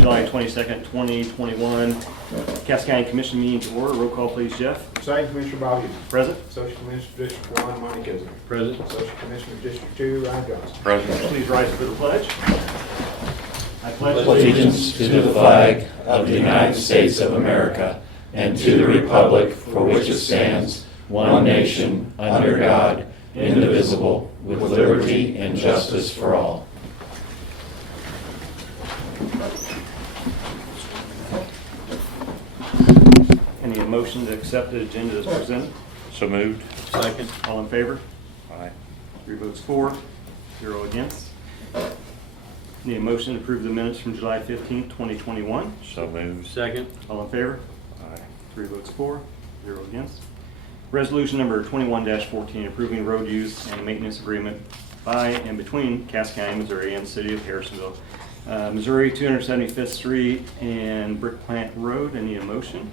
July 22nd, 2021. Cass County Commission meeting to order. Roll call, please, Jeff. Second Commissioner Bob Eubanks. Present. Associate Commissioner District 1, Monty Kisner. Present. Associate Commissioner District 2, Ryan Johnson. Present. Please rise for the pledge. I pledge Allegiance to the flag of the United States of America and to the republic for which it stands, one nation, under God, indivisible, with liberty and justice for all. Any motion to accept the agenda as presented? So moved. Second. All in favor? Aye. 3 votes for, 0 against. Need a motion to approve the minutes from July 15th, 2021. So moved. Second. All in favor? Aye. 3 votes for, 0 against. Resolution number 21-14, approving road use and maintenance agreement by and between Cass County, Missouri and the City of Harrisonville. Missouri, 275th Street and Brick Plant Road. I need a motion.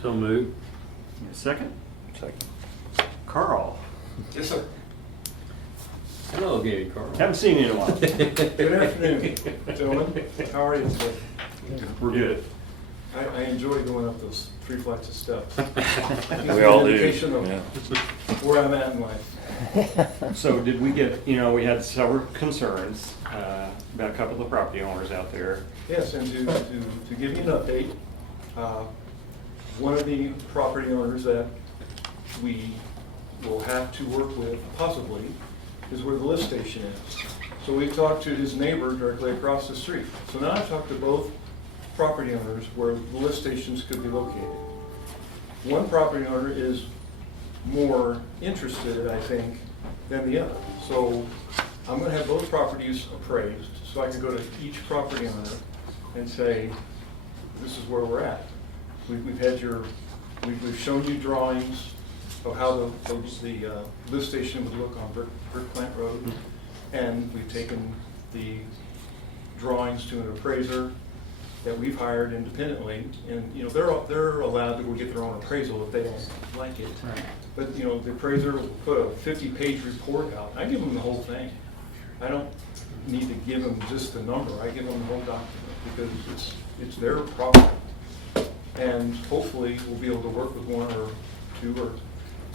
So moved. Need a second? Second. Carl. Yes, sir. Hello again, Carl. Haven't seen you in a while. Good afternoon, gentlemen. How are you today? We're good. I enjoy going up those 3 flights of steps. We all do. Indication of Yeah. where I'm at in life. So did we get, we had several concerns about a couple of the property owners out there. Yes, and to give you an update, one of the property owners that we will have to work with possibly is where the lift station is. So we talked to his neighbor directly across the street. So now I've talked to both property owners where the lift stations could be located. One property owner is more interested, I think, than the other. So I'm gonna have both properties appraised, so I can go to each property owner and say, this is where we're at. We've shown you drawings of how the lift station would look on Brick Plant Road. And we've taken the drawings to an appraiser that we've hired independently. And, they're allowed to go get their own appraisal if they don't like it. Right. But, the appraiser will put a 50-page report out. I give them the whole thing. I don't need to give them just the number. I give them the whole document because it's their property. And hopefully we'll be able to work with one or two, or,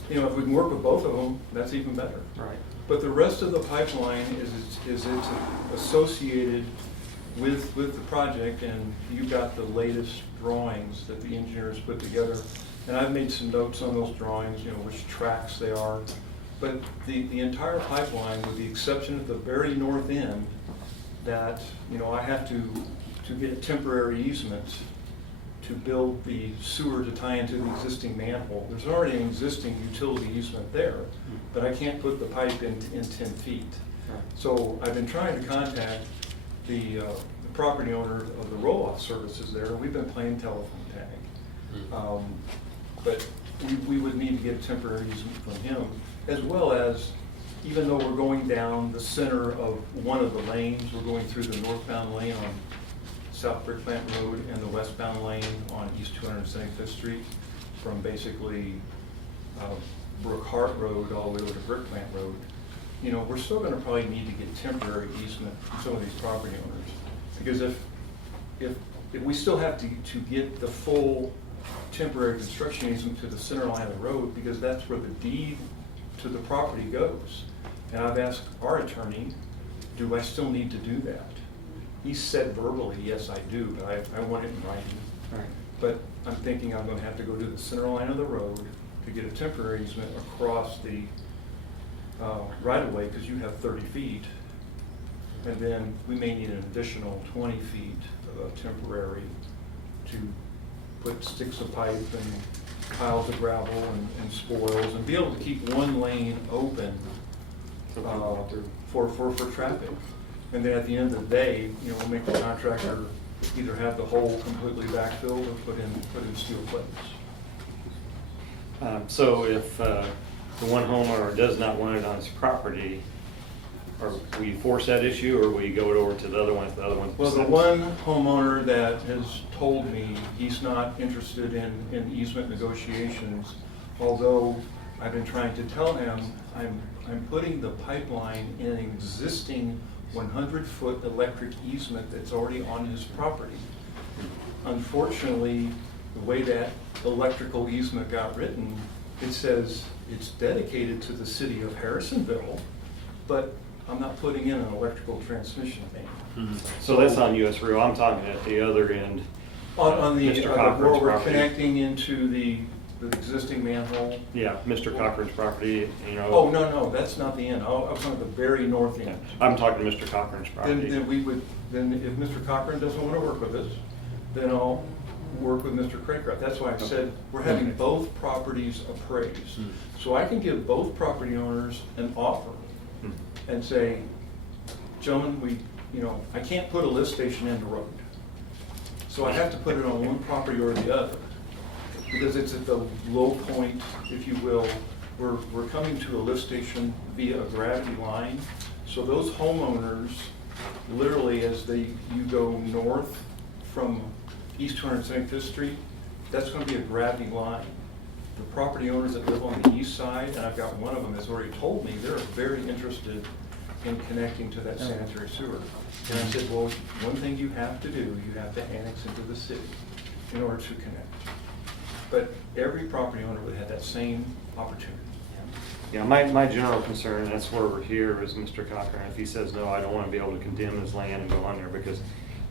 if we can work with both of them, that's even better. Right. But the rest of the pipeline is it's associated with the project, and you've got the latest drawings that the engineers put together. And I've made some notes on those drawings, which tracks they are. But the entire pipeline, with the exception of the very north end, that, I have to get a temporary easement to build the sewer to tie into the existing manhole. There's already an existing utility easement there, but I can't put the pipe in 10 feet. So I've been trying to contact the property owner of the roll-off services there, and we've been playing telephone tag. But we would need to get a temporary easement from him, as well as, even though we're going down the center of one of the lanes, we're going through the northbound lane on South Brick Plant Road and the westbound lane on East 275th Street, from basically Brook Hart Road all the way over to Brick Plant Road. We're still gonna probably need to get temporary easement from some of these property owners. Because if we still have to get the full temporary construction easement to the center line of the road, because that's where the deed to the property goes. And I've asked our attorney, do I still need to do that? He said verbally, yes, I do, but I want it in writing. Right. But I'm thinking I'm gonna have to go to the center line of the road to get a temporary easement across the right-of-way, because you have 30 feet. And then we may need an additional 20 feet temporary to put sticks of pipe and piles of gravel and spoils, and be able to keep one lane open for traffic. And then at the end of the day, we'll make the contractor either have the hole completely backfilled or put in steel plates. So if the one homeowner does not want it on his property, or we force that issue, or we go it over to the other one if the other one's... Well, the one homeowner that has told me he's not interested in easement negotiations, although I've been trying to tell him I'm putting the pipeline in an existing 100-foot electric easement that's already on his property. unfortunately, the way that electrical easement got written, it says it's dedicated to the city of Harrisonville, but I'm not putting in an electrical transmission main. So that's on US Road. I'm talking at the other end. On the, Mr. where Cochran's we're property. connecting into the existing manhole. Yeah, Mr. Cochran's property, you know. Oh, no, that's not the end. I was on the very north Yeah, end. I'm talking to Mr. Cochran's property. Then we would, then if Mr. Cochran doesn't want to work with us, then I'll work with Mr. Craycraft. That's why I said we're having both properties appraised. So I can give both property owners an offer and say, gentlemen, I can't put a lift station in the road. So I have to put it on one property or the other, because it's at the low point, if you will. We're coming to a lift station via a gravity line. So those homeowners, literally as you go north from East 275th Street, that's gonna be a gravity line. The property owners that live on the east side, and I've got one of them that's already told me, they're very interested in connecting to that sanitary sewer. And I said, well, one thing you have to do, you have to annex into the city in order to connect. But every property owner would have that same opportunity. Yeah, my general concern, and that's where we're here, is Mr. Cochran. If he says, no, I don't want to be able to condemn his land and go on there, because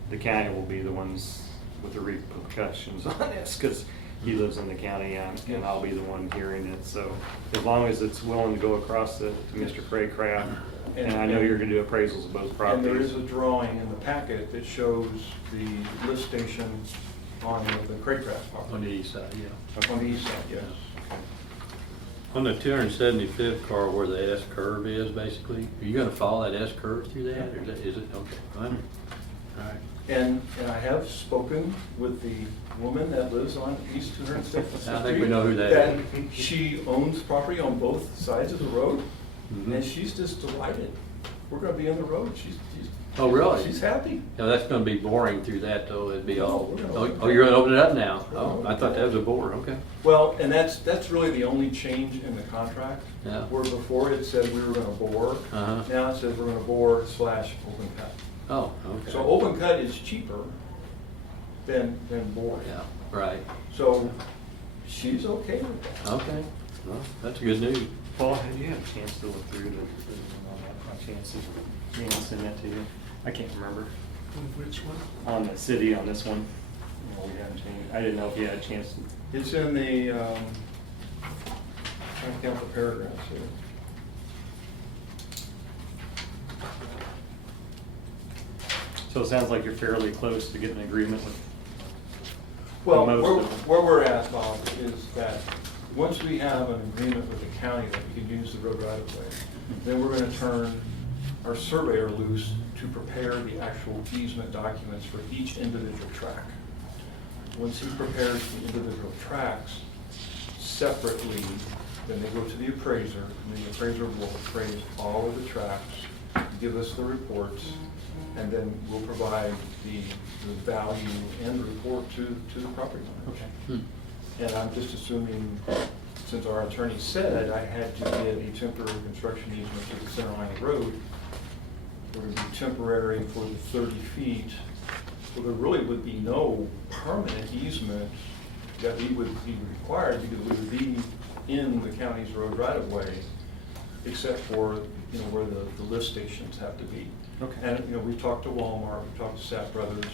the county will be the ones with the repercussions on this, because he lives in the county, and I'll be the one hearing it. So as long as it's willing to go across to Mr. Craycraft, and I know you're gonna do appraisals of both And there properties. is a drawing in the packet that shows the lift station on the Craycraft On the property. east side, yeah. On the east side, yes. On the 275th car where the S curve is, basically, are you gonna follow that S curve through that, or is it, okay, fine. All right. And I have spoken with the woman that lives on East 206th Street. I think we know who that is. She owns property on both sides of the road, Mhm. and she's just delighted. We're gonna be on the road. She's Oh, really? She's happy. Now, that's gonna be boring through that, though, it'd be all, No, we're gonna open oh, it you're up. gonna open it up now? We're gonna Oh, open I it thought that up. was a bore, okay. Well, and that's really the only change in the contract. Yeah. Where before it said we were gonna bore, Uh-huh. now it says we're gonna bore / open cut. Oh, okay. So open cut is cheaper than boring. Yeah, right, So she's okay with that. okay, well, that's good news. Paul, have you had a chance to look through the, on that, by chance, did Ian send that to you? I can't remember. Which one? On the city, on this one. No, we haven't changed. I didn't know if you had a chance. It's in the, trying to count the paragraphs here. So it sounds like you're fairly close to getting an agreement with. Well, most where, of them. where we're at, Bob, is that once we have an agreement with the county that we can use the road right of way, then we're gonna turn our surveyor loose to prepare the actual easement documents for each individual track. Once he prepares the individual tracks separately, then they go to the appraiser, and the appraiser will appraise all of the tracks, give us the reports, and then we'll provide the value and report to the property owner. Okay. And I'm just assuming, since our attorney said I had to get a temporary construction easement to the center line of the road, we're gonna be temporary for the 30 feet. So there really would be no permanent easement that we would be required, because we would be in the county's road right of way, except for, where the lift stations have to be. Okay. And, we've talked to Walmart, we've talked to Sapp Brothers.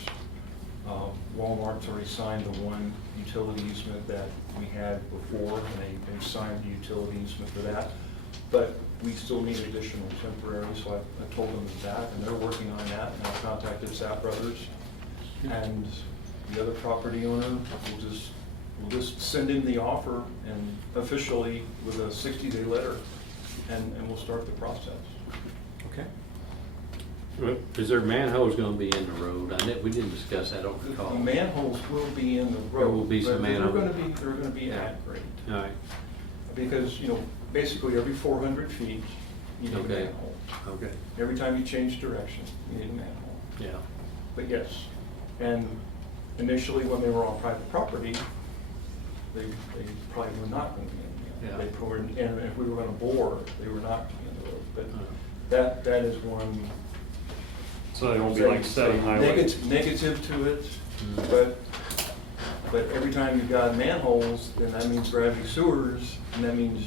Walmart's already signed the one utility easement that we had before, and they signed the utility easement for that. But we still need additional temporary, so I told them that, and they're working on that, and I contacted Sapp Brothers. And the other property owner will just send in the offer and officially with a 60-day letter, and we'll start the process. Okay. Is there manholes gonna be in the road? We didn't discuss that, I don't recall. The manholes will be in the road. There will be some but manhole. They're gonna be at grade. All right, Because, basically every 400 feet, you need a Okay. manhole. okay, Every time you change direction, you need a manhole. yeah. But yes, and initially when they were on private property, they probably were not going to be in Yeah. the and if we were going to bore, they were not going to be in the road. But Uh-huh. that is one. So they won't be like setting highway. Negative to it, Mhm. but But every time you've got manholes, then that means gravity sewers, and that means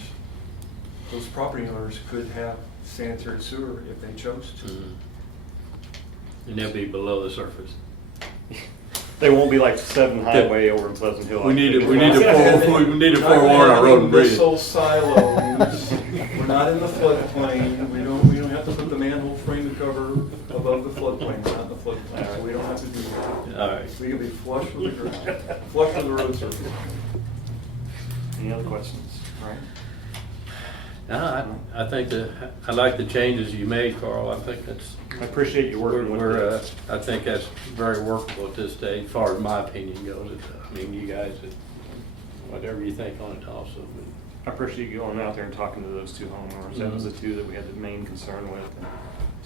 those property owners could have sanitary sewer if they chose to. And they'll be below the surface. They won't be like 7 Highway over in Pleasant Hill. We need to We're not gonna forewarn our have road and bridge. missile silos. We're not in the floodplain. We don't have to put the manhole frame and cover above the floodplain. It's not in the floodplain, so we don't have to do that. All right. We can be flush with the ground, flush with the road surface. Any other questions? All right. No, I think I like the changes you made, Carl. I think that's, I appreciate you working with us. I think that's very workable at this stage, as far as my opinion goes. I mean, you guys, whatever you think on it also. I appreciate you going out there and talking to those 2 homeowners. That was the 2 that we had the main concern with. And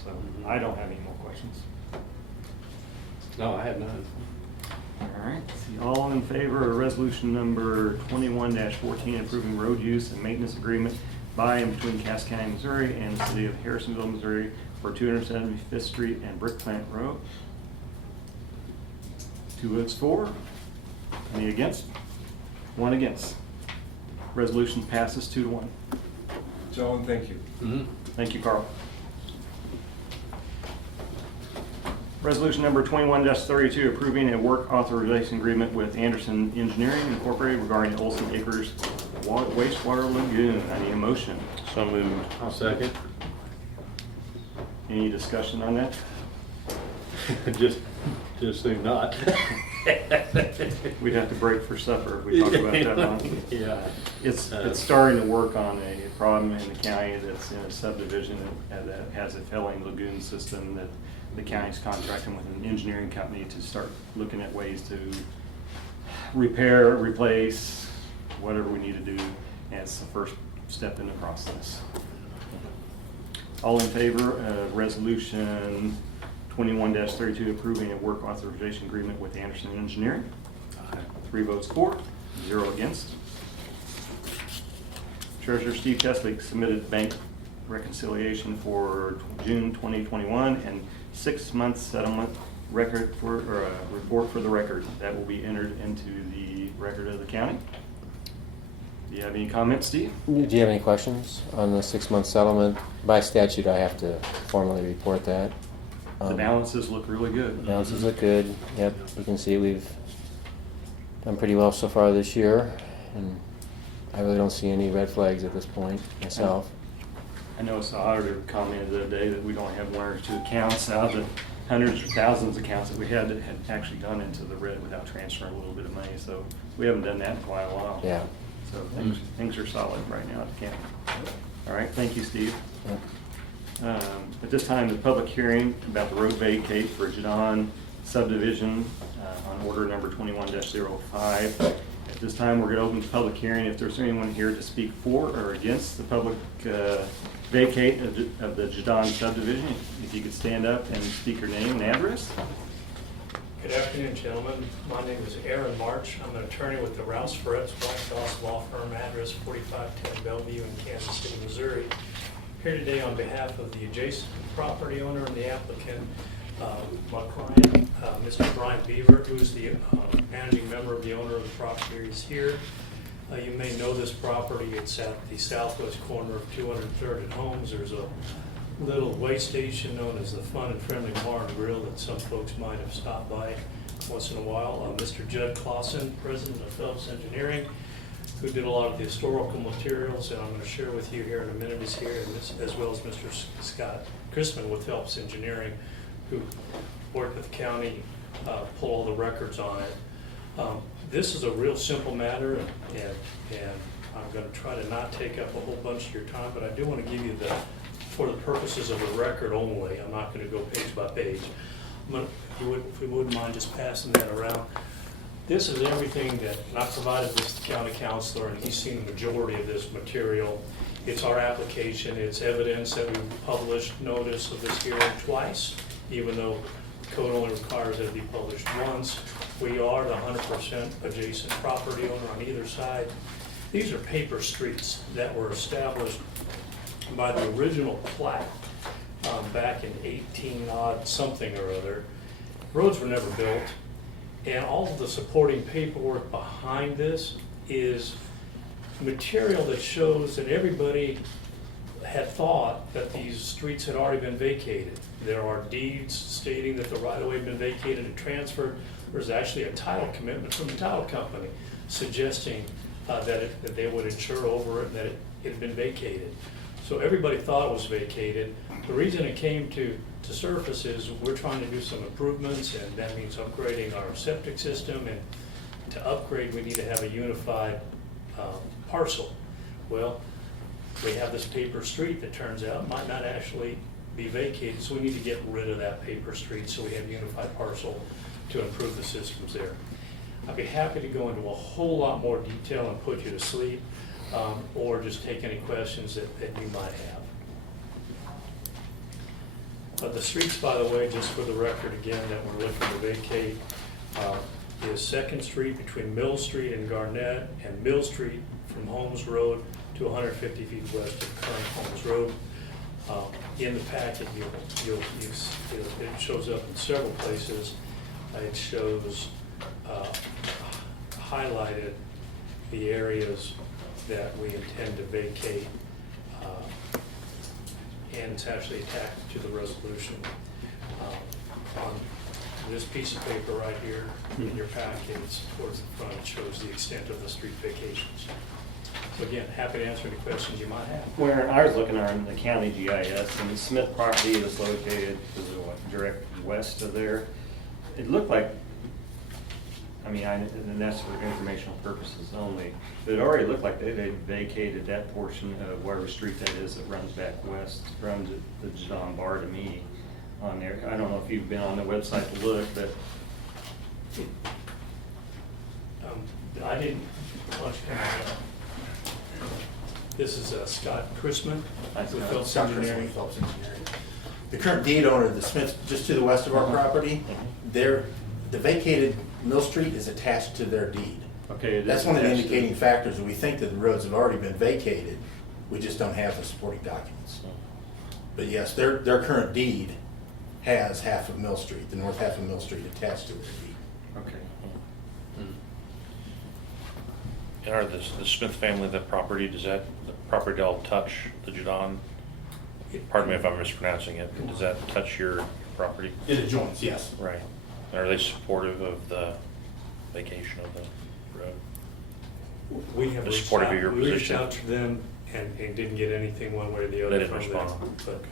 so I don't have any more questions. No, I have none. All right. All in favor of resolution number 21-14, approving road use and maintenance agreement by and between Cass County, Missouri and the city of Harrisonville, Missouri for 275th Street and Brick Plant Road? 2 votes for. Any against? 1 against. Resolution passes 2-1. Gentlemen, thank you. Thank you, Carl. Resolution number 21-32, approving a work authorization agreement with Anderson Engineering Incorporated regarding Olson Acres wastewater lagoon. I need a motion. So moved. I'll second. Any discussion on that? Just do not. We'd have to break for supper if we talk about that one. Yeah. It's starting to work on a problem in the county that's in a subdivision that has a failing lagoon system that the county's contracting with an engineering company to start looking at ways to repair, replace, whatever we need to do. And it's the first step in the process. All in favor of resolution 21-32, approving a work authorization agreement with Anderson Engineering? 3 votes for, 0 against. Treasurer Steve Chesley submitted bank reconciliation for June 2021 and 6-month settlement record for, or report for the record. That will be entered into the record of the county. Do you have any comments, Steve? Do you have any questions on the 6-month settlement? By statute, I have to formally report that. The balances look really good. Balances look good. Yep, you can see we've done pretty well so far this year, and I really don't see any red flags at this point myself. I know the auditor commented the other day that we don't have 1 or 2 accounts out of the hundreds or thousands of accounts that we had that had actually gone into the red without transferring a little bit of money. So we haven't done that in quite a while. Yeah. So things are solid right now at the county. All right, thank you, Steve. Yep. At this time, the public hearing about the road vacate for Jadon subdivision on order number 21-05. At this time, we're going to open the public hearing. If there's anyone here to speak for or against the public vacate of the Jadon subdivision, if you could stand up and speak your name and address. Good afternoon, gentlemen. My name is Aaron March. I'm an attorney with the Rouse Fretz White Doss Law Firm, address 4510 Bellevue in Kansas City, Missouri. Here today on behalf of the adjacent property owner and the applicant, my client, Mr. Brian Beaver, who is the managing member of the owner of the property, is here. You may know this property. It's at the southwest corner of 203rd and Holmes. There's a little way station known as the Fun and Friendly Bar and Grill that some folks might have stopped by once in a while. Mr. Judd Clausen, president of Phelps Engineering, who did a lot of the historical materials, and I'm going to share with you here in a minute, is here, and as well as Mr. Scott Chrisman with Phelps Engineering, who worked with the county, pull all the records on it. This is a real simple matter, and I'm going to try to not take up a whole bunch of your time, but I do want to give you for the purposes of the record only. I'm not going to go page by page. If we wouldn't mind just passing that around. This is everything that, and I provided this to the county counselor, and he's seen the majority of this material. It's our application. It's evidence that we published notice of this hearing twice, even though the code only requires that it be published once. We are the 100% adjacent property owner on either side. These are paper streets that were established by the original plat back in 18 odd something or other. Roads were never built. And all of the supporting paperwork behind this is material that shows that everybody had thought that these streets had already been vacated. There are deeds stating that the right-of-way had been vacated and transferred. There's actually a title commitment from the title company suggesting that they would insure over it and that it had been vacated. So everybody thought it was vacated. The reason it came to surface is we're trying to do some improvements, and that means upgrading our septic system, and to upgrade we need to have a unified parcel. Well, we have this paper street that turns out might not actually be vacated, so we need to get rid of that paper street so we have a unified parcel to improve the systems there. I'd be happy to go into a whole lot more detail and put you to sleep, or just take any questions that you might have. The streets, by the way, just for the record again, that we're looking to vacate is 2nd Street between Mill Street and Garnett, and Mill Street from Holmes Road to 150 feet west of current Holmes Road. In the packet, it shows up in several places. It shows highlighted the areas that we intend to vacate, and it's actually attached to the resolution. On this piece of paper right here in your packet, it's towards the front, it shows the extent of the street vacations. So again, happy to answer any questions you might have. Where I was looking on the county GIS, and the Smith property is located direct west of there. It looked like, and that's for informational purposes only, but it already looked like they vacated that portion of whatever street that is that runs back west, runs the Jadon Bar to me on there. I don't know if you've been on the website to look, but I didn't, why don't you come on up? This is Scott Chrisman with Phelps Engineering. The current deed owner of the Smiths, just to the west of our property, the vacated Mill Street is attached to their deed. okay. it That's is one of the attached to- indicating factors, that we think that the roads have already been vacated, we just don't have the supporting documents. But yes, their current deed has half of Mill Street, the north half of Mill Street attached to their deed. Okay. And are the Smith family, the property, the property all touch the Jadon? Pardon me if I'm mispronouncing it. Does that touch your property? It adjoins, yes. Right. And are they supportive of the vacation of the road? We have The reached support of out, your we reached position. out to them and didn't get anything one way or the other They didn't from them. respond. But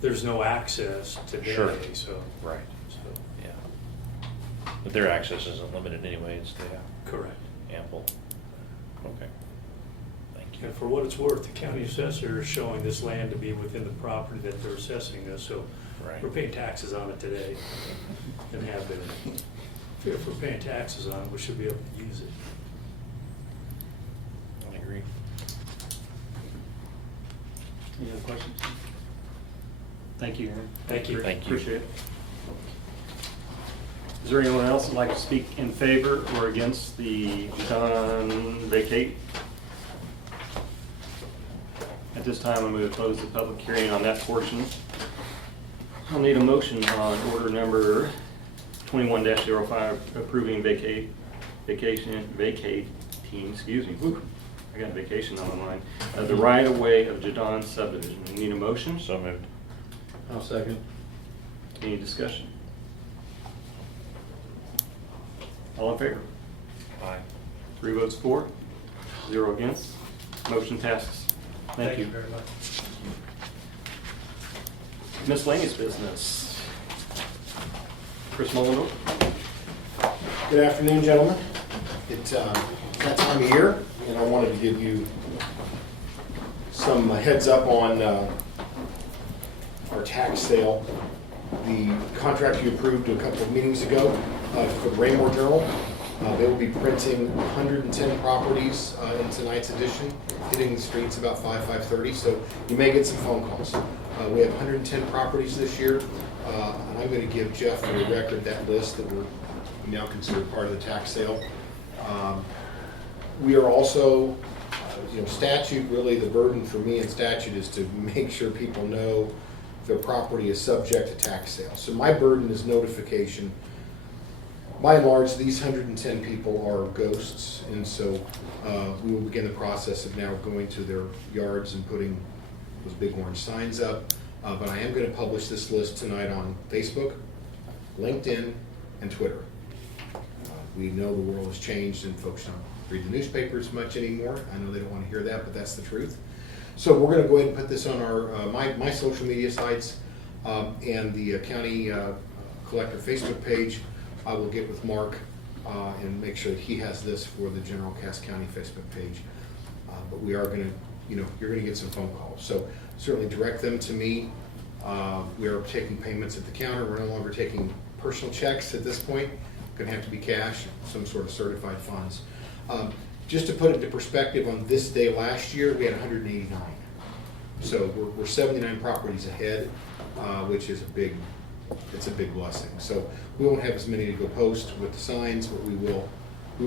there's no access today, Sure. so. Right. so, Yeah. But their access isn't limited anyway, it's correct. ample. Okay. Thank you. And for what it's worth, the county assessor is showing this land to be within the property that they're assessing us, so Right. we're paying taxes on it today and have been. If we're paying taxes on it, we should be able to use it. I agree. Any other questions? Thank you, Aaron. Thank you. Thank you. Appreciate it. Is there anyone else that'd like to speak in favor or against the Jadon vacate? At this time, I'm going to close the public hearing on that portion. I'll need a motion on order number 21-05, approving vacating, excuse me, whew, I got vacation on my mind, the right-of-way of Jadon subdivision. We need a motion? So moved. I'll second. Any discussion? All in favor? Aye. 3 votes for, 0 against. Motion passes. Thank you. very much. Miscellaneous business. Chris Mullendorf. Good afternoon, gentlemen. It's that time of year, and I wanted to give you some heads up on our tax sale. The contract you approved a couple of meetings ago for the Raymore Journal, they will be printing 110 properties in tonight's edition, hitting the streets about 5:30, so you may get some phone calls. We have 110 properties this year, and I'm going to give Jeff for the record that list that we're now considered part of the tax sale. We are also, statute, really the burden for me in statute is to make sure people know their property is subject to tax sale. So my burden is notification by and large, these 110 people are ghosts, and so we will begin the process of now going to their yards and putting those big orange signs up. But I am going to publish this list tonight on Facebook, LinkedIn, and Twitter. We know the world has changed and folks don't read the newspapers much anymore. I know they don't want to hear that, but that's the truth. So we're going to go ahead and put this on our my social media sites and the county collector Facebook page. I will get with Mark and make sure that he has this for the general Cass County Facebook page. But we are going to, you're going to get some phone calls. So certainly direct them to me. We are taking payments at the counter. We're no longer taking personal checks at this point. Going to have to be cash, some sort of certified funds. Just to put it into perspective, on this day last year, we had 189. So we're 79 properties ahead, which is it's a big blessing. So we won't have as many to go post with the signs, but we will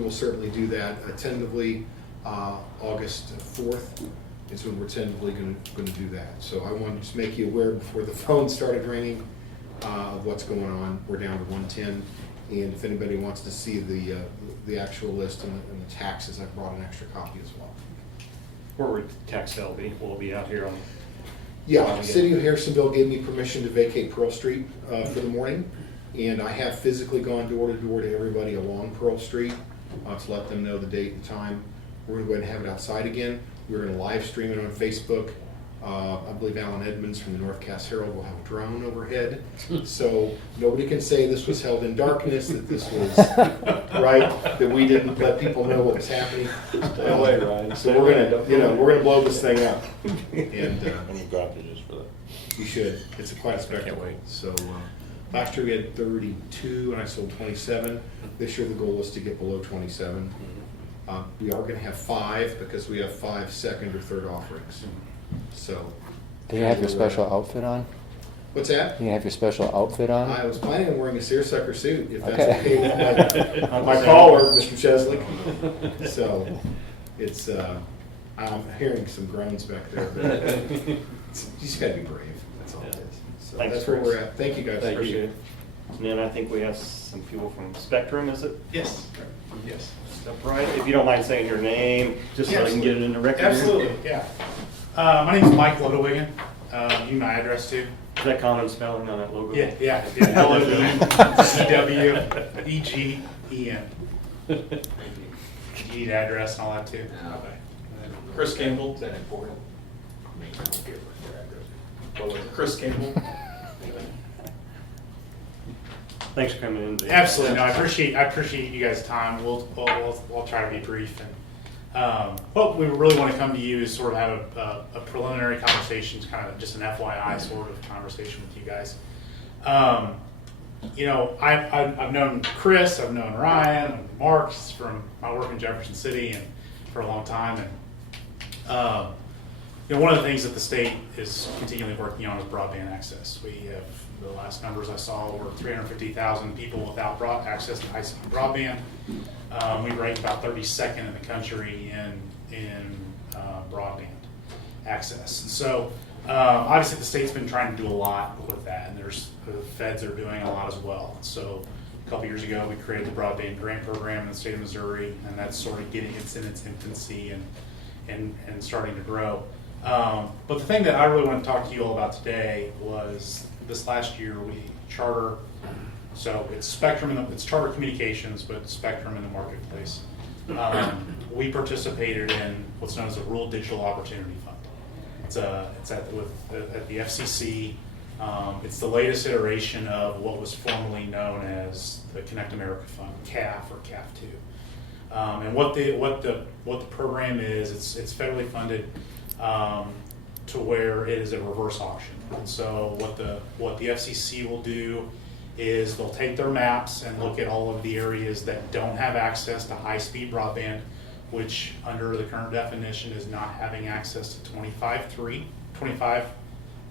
certainly do that tentatively. August 4th is when we're tentatively going to do that. So I wanted to just make you aware before the phone started ringing of what's going on. We're down to 110, and if anybody wants to see the actual list and the taxes, I brought an extra copy as well. Where would tax sale be? Will it be out here on? Yeah, the city of Harrisonville gave me permission to vacate Pearl Street for the morning, and I have physically gone door to door to everybody along Pearl Street to let them know the date and time. We're going to go ahead and have it outside again. We're going to live stream it on Facebook. I believe Alan Edmonds from the North Cass Herald will have a drone overhead, so nobody can say this was held in darkness, that this was right, that we didn't let people know what was happening. Stay away, Ryan. So we're gonna blow this thing up, and I'm adopted just for that. you should. It's quite a spectacle. So last year we had 32, and I sold 27. This year the goal is to get below 27. We are going to have 5 because we have 5 second or third offerings. So. Do you have your special outfit on? What's that? Do you have your special outfit on? I was planning on wearing a seersucker suit, if that's Okay. okay with my caller, Mr. Chesley. So, it's, I'm hearing some groans back there, but you just gotta be brave, that's all it is. So Thanks, that's where Chris. we're at. Thank you guys. Thank Appreciate you. it. And then I think we have some people from Spectrum, is it? Yes, yes. Step right. If you don't mind saying your name, just so I can get it in the record. Absolutely, yeah. My name's Mike Lodewigan. You know my address too. Is that common spelling on that logo? Yeah. L-O-D-W-E-G-E-N. You need address and all that too? Okay. Chris Campbell. Is that important? Chris Campbell. Thanks for coming in. Absolutely. No, I appreciate you guys' time. We'll try to be brief. And what we really want to come to you is sort of have a preliminary conversation, kind of just an FYI sort of conversation with you guys. I've known Chris, I've known Ryan, and Mark from my work in Jefferson City and for a long time. And one of the things that the state is continually working on is broadband access. We have, the last numbers I saw were 350,000 people without access to high-speed broadband. We rank about 32nd in the country in broadband access. And so obviously the state's been trying to do a lot with that, and the feds are doing a lot as well. So a couple years ago we created the broadband grant program in the state of Missouri, and that's sort of it's in its infancy and starting to grow. But the thing that I really want to talk to you all about today was this last year Charter, so it's Spectrum, it's Charter Communications, but Spectrum in the marketplace. We participated in what's known as the Rural Digital Opportunity Fund. It's at the FCC. It's the latest iteration of what was formerly known as the Connect America Fund, CAF or CAF2. And what the program is, it's federally funded to where it is a reverse auction. And so what the FCC will do is they'll take their maps and look at all of the areas that don't have access to high-speed broadband, which under the current definition is not having access to 25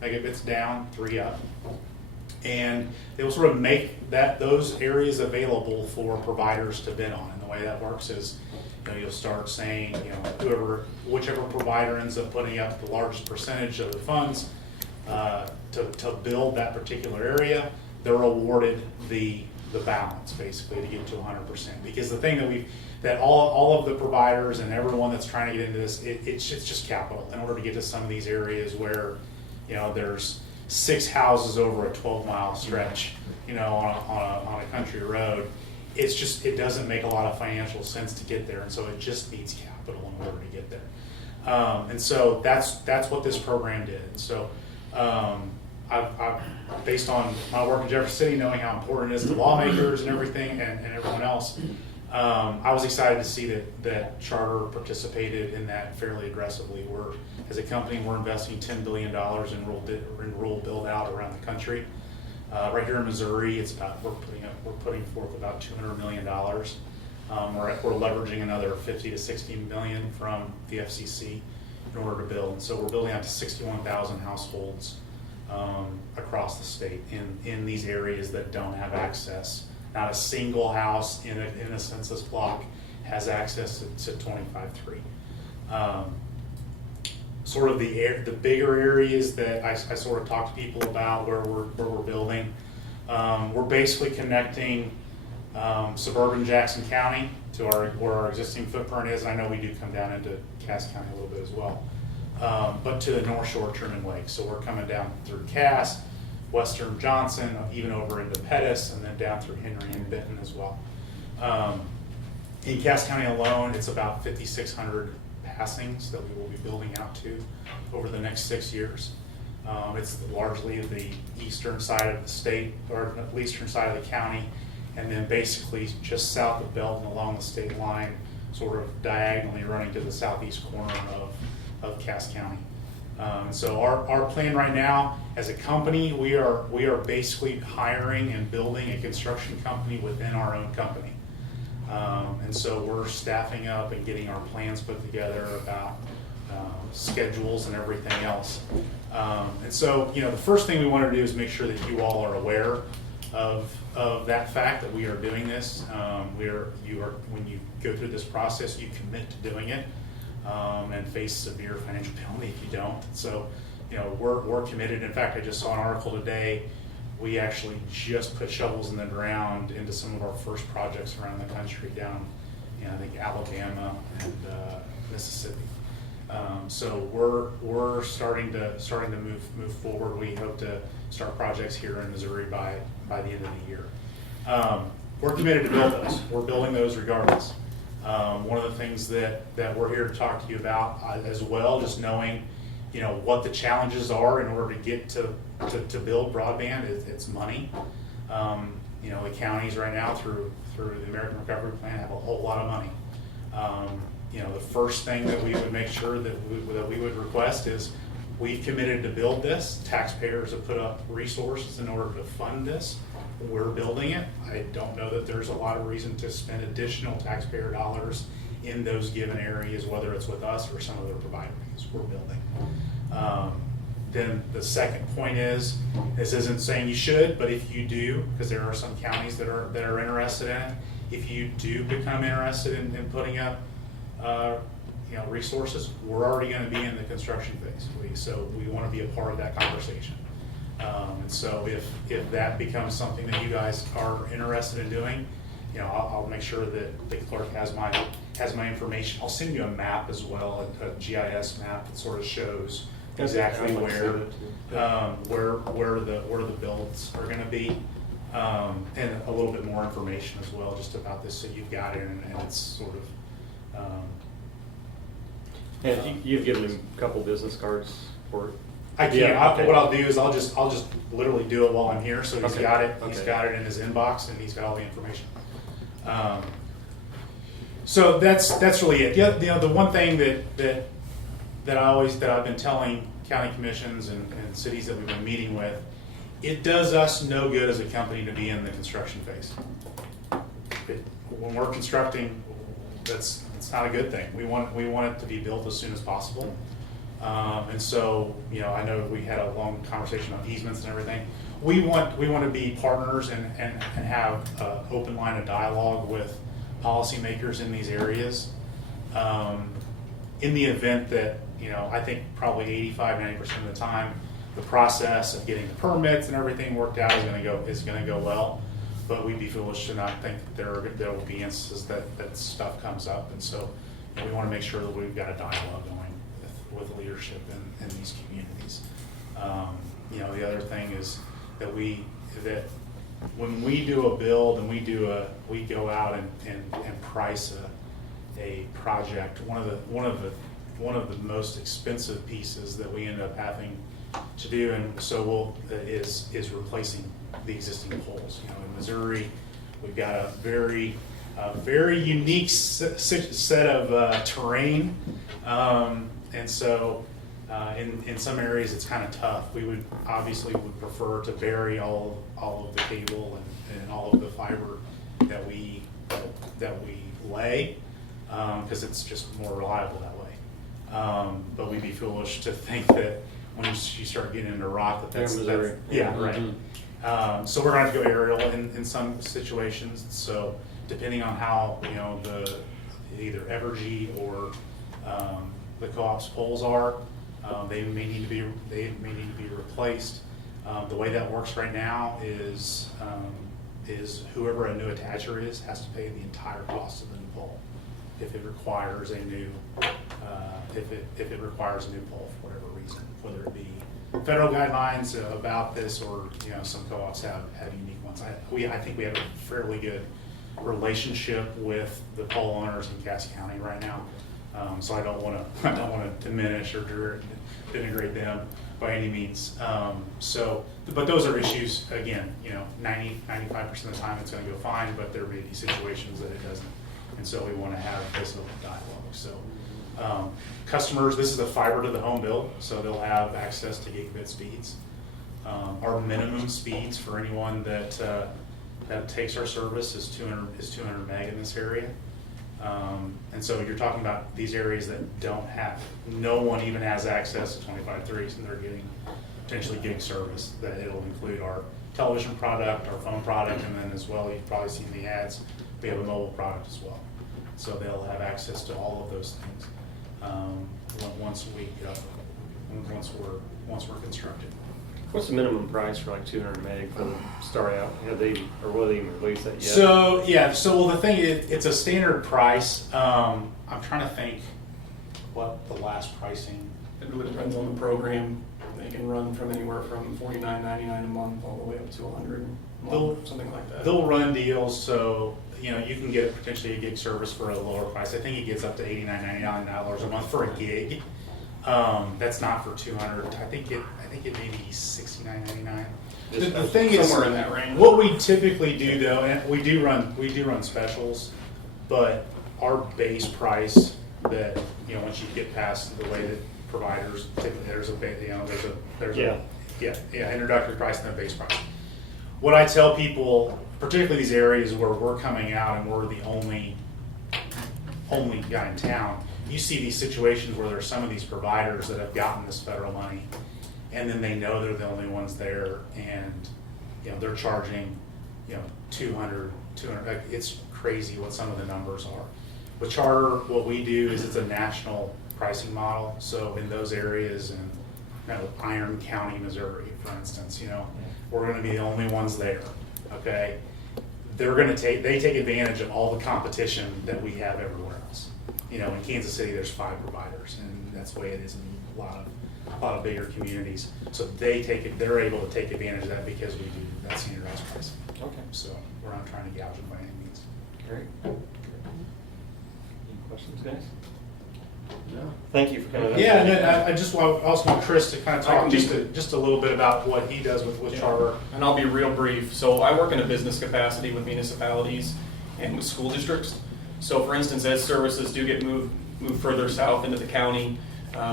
megabits down, 3 up. And they will sort of make those areas available for providers to bid on. And the way that works is you'll start saying, whichever provider ends up putting up the largest percentage of the funds to build that particular area, they're awarded the the balance basically to get to 100%. Because the thing that all of the providers and everyone that's trying to get into this, it's just capital in order to get to some of these areas where, you know, there's 6 houses over a 12-mile stretch, you know, on a country road. It's just, it doesn't make a lot of financial sense to get there, and so it just needs capital in order to get there. And so that's what this program did. And so I've based on my work in Jefferson City, knowing how important it is to lawmakers and everything, and everyone else, I was excited to see that Charter participated in that fairly aggressively. As a company, we're investing $10 billion in rural build out around the country. Right here in Missouri, we're putting forth about $200 million. We're leveraging another 50 to 60 million from the FCC in order to build. And so we're building out to 61,000 households across the state in these areas that don't have access. Not a single house in a census block has access to 25.3. Sort of the bigger areas that I sort of talk to people about where we're building. We're basically connecting suburban Jackson County to where our existing footprint is. I know we do come down into Cass County a little bit as well, but to the North Shore Truman Lake. So we're coming down through Cass, Western Johnson, even over into Pettis, and then down through Henry and Benton as well. In Cass County alone, it's about 5,600 passings that we will be building out to over the next 6 years. It's largely the eastern side of the state, or the eastern side of the county, and then basically just south of Belton along the state line, sort of diagonally running to the southeast corner of Cass County. So our plan right now, as a company, we are basically hiring and building a construction company within our own company. And so we're staffing up and getting our plans put together about schedules and everything else. And so, you know, the first thing we want to do is make sure that you all are aware of that fact that we are doing this. When you go through this process, you commit to doing it and face severe financial penalty if you don't. So, you know, we're committed. In fact, I just saw an article today. We actually just put shovels in the ground into some of our first projects around the country down, you know, I think Alabama and Mississippi. So we're starting to move forward. We hope to start projects here in Missouri by the end of the year. We're committed to build those. We're building those regardless. One of the things that we're here to talk to you about as well, just knowing, you know, what the challenges are in order to get to build broadband, it's money. You know, the counties right now through the American Recovery Plan have a whole lot of money. You know, the first thing that we would make sure that we would request is we've committed to build this. Taxpayers have put up resources in order to fund this. We're building it. I don't know that there's a lot of reason to spend additional taxpayer dollars in those given areas, whether it's with us or some other provider, because we're building. Then the second point is, this isn't saying you should, but if you do, because there are some counties that are interested in it, if you do become interested in putting up you know, resources, we're already going to be in the construction phase. So we want to be a part of that conversation. And so if that becomes something that you guys are interested in doing, you know, I'll make sure that the clerk has my information. I'll send you a map as well, a GIS map that sort of shows exactly where the builds are going to be, and a little bit more information as well, just about this, so you've got it, and it's sort of. And you've given him a couple business cards for it. I can't. Yeah, okay. What I'll do is I'll just literally do it while I'm here. So he's Okay. got it. He's Okay. got it in his inbox, and he's got all the information. So that's really it. Yeah, you know, the one thing that I've been telling county commissions and cities that we've been meeting with, it does us no good as a company to be in the construction phase. When we're constructing, it's not a good thing. We want it to be built as soon as possible. And so, you know, I know we had a long conversation about easements and everything. We want to be partners and have an open line of dialogue with policymakers in these areas. In the event that, you know, I think probably 85-90% of the time, the process of getting the permits and everything worked out is going to go well. But we'd be foolish to not think that there will be instances that stuff comes up. And so we want to make sure that we've got a dialogue going with leadership in these communities. The other thing is that when we do a build and we go out and price a project, one of the most expensive pieces that we end up having to do, and so is replacing the existing poles. In Missouri, we've got a very unique set of terrain, and so in some areas it's kind of tough. We would prefer to bury all of the cable and all of the fiber that we lay, because it's just more reliable that way. But we'd be foolish to think that when you start getting into rock that's Missouri. yeah, right. So we're going to have to go aerial in some situations. So depending on how the either Evergy or the co-op's poles are, they may need to be replaced. The way that works right now is whoever a new attacher is has to pay the entire cost of the new pole if it requires a new pole for whatever reason, whether it be federal guidelines about this or some co-ops have unique ones. I think we have a fairly good relationship with the pole owners in Cass County right now. So I don't want to diminish or denigrate them by any means. But those are issues, again, 95% of the time it's going to go fine, but there may be situations that it doesn't. And so we want to have this open dialogue. So customers, this is a fiber to the home build, so they'll have access to gigabit speeds. Our minimum speeds for anyone that takes our service is 200 meg in this area. And so you're talking about these areas that no one even has access to 25.3s, and they're getting potentially gig service. That it'll include our television product, our phone product, and then as well, you've probably seen the ads, we have a mobile product as well. So they'll have access to all of those things once we're constructed. What's the minimum price for like 200 meg for the start out? Will they even release that yet? So the thing is, it's a standard price. I'm trying to think what the last pricing. It really depends on the program. They can run from anywhere from $49.99 a month all the way up to $100 a month, something like that. They'll run deals, so you can get potentially a gig service for a lower price. I think it gets up to $89.99 a month for a gig. That's not for 200. I think it may be $69.99. The thing is, somewhere in that range. What we typically do though, and we do run specials, but our base price that once you get past the way that providers typically there's a introductory price and then base price. What I tell people, particularly these areas where we're coming out and we're the only guy in town, you see these situations where there's some of these providers that have gotten this federal money, and then they know they're the only ones there, and they're charging 200. It's crazy what some of the numbers are. With Charter, what we do is it's a national pricing model. So in those areas in Iron County, Missouri, for instance, we're going to be the only ones there. Okay, they take advantage of all the competition that we have everywhere else. In Kansas City, there's 5 providers, and that's the way it is in a lot of bigger communities. So they're able to take advantage of that because we do that standardized pricing. Okay. So we're not trying to gouge them by any means. Great. Any questions, guys? No. Thank you for coming. Yeah, and then I just also want Chris to kind of talk just a little bit about what he does with Charter. And I'll be real brief. So I work in a business capacity with municipalities and with school districts. So for instance, as services do get moved further south into the county,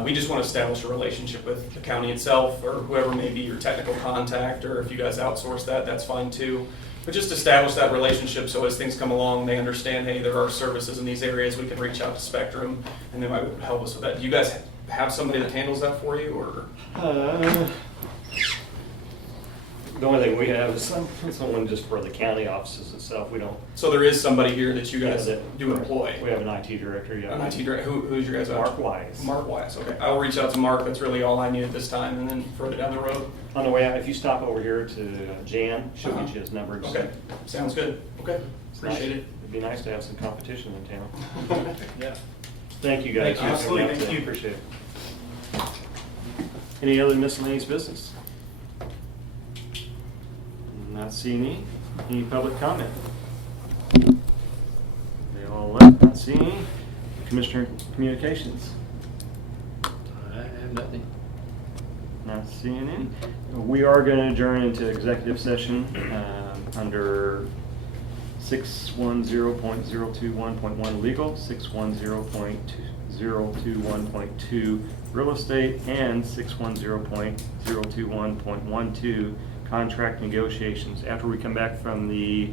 we just want to establish a relationship with the county itself or whoever may be your technical contact, or if you guys outsource that, that's fine too. But just establish that relationship so as things come along, they understand, hey, there are services in these areas, we can reach out to Spectrum, and they might help us with that. Do you guys have somebody that handles that for you, or? The only thing we have is someone just for the county offices itself. We don't. So there is somebody here that you guys Yeah, that- do employ? We have an IT director, yeah. An IT director, who's your guys? Mark Wise. Mark Wise, okay. I'll reach out to Mark, that's really all I need at this time, and then further down the road. On the way out, if you stop over here to Jan, she'll get you his number. Okay, sounds good, okay, It's nice. appreciate it. It'd be nice to have some competition in town. Yeah. Thank you, guys. Thank you. Absolutely, thank you. Appreciate it. Any other miscellaneous business? Not seeing any. Any public comment? They all left, not seeing any. Commissioner Communications? I have nothing. Not seeing any. We are going to adjourn into executive session under 610.021.1 legal, 610.021.2 real estate, and 610.021.12 contract negotiations. After we come back from the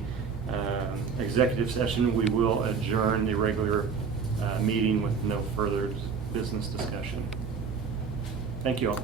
executive session, we will adjourn the regular meeting with no further business discussion. Thank you all.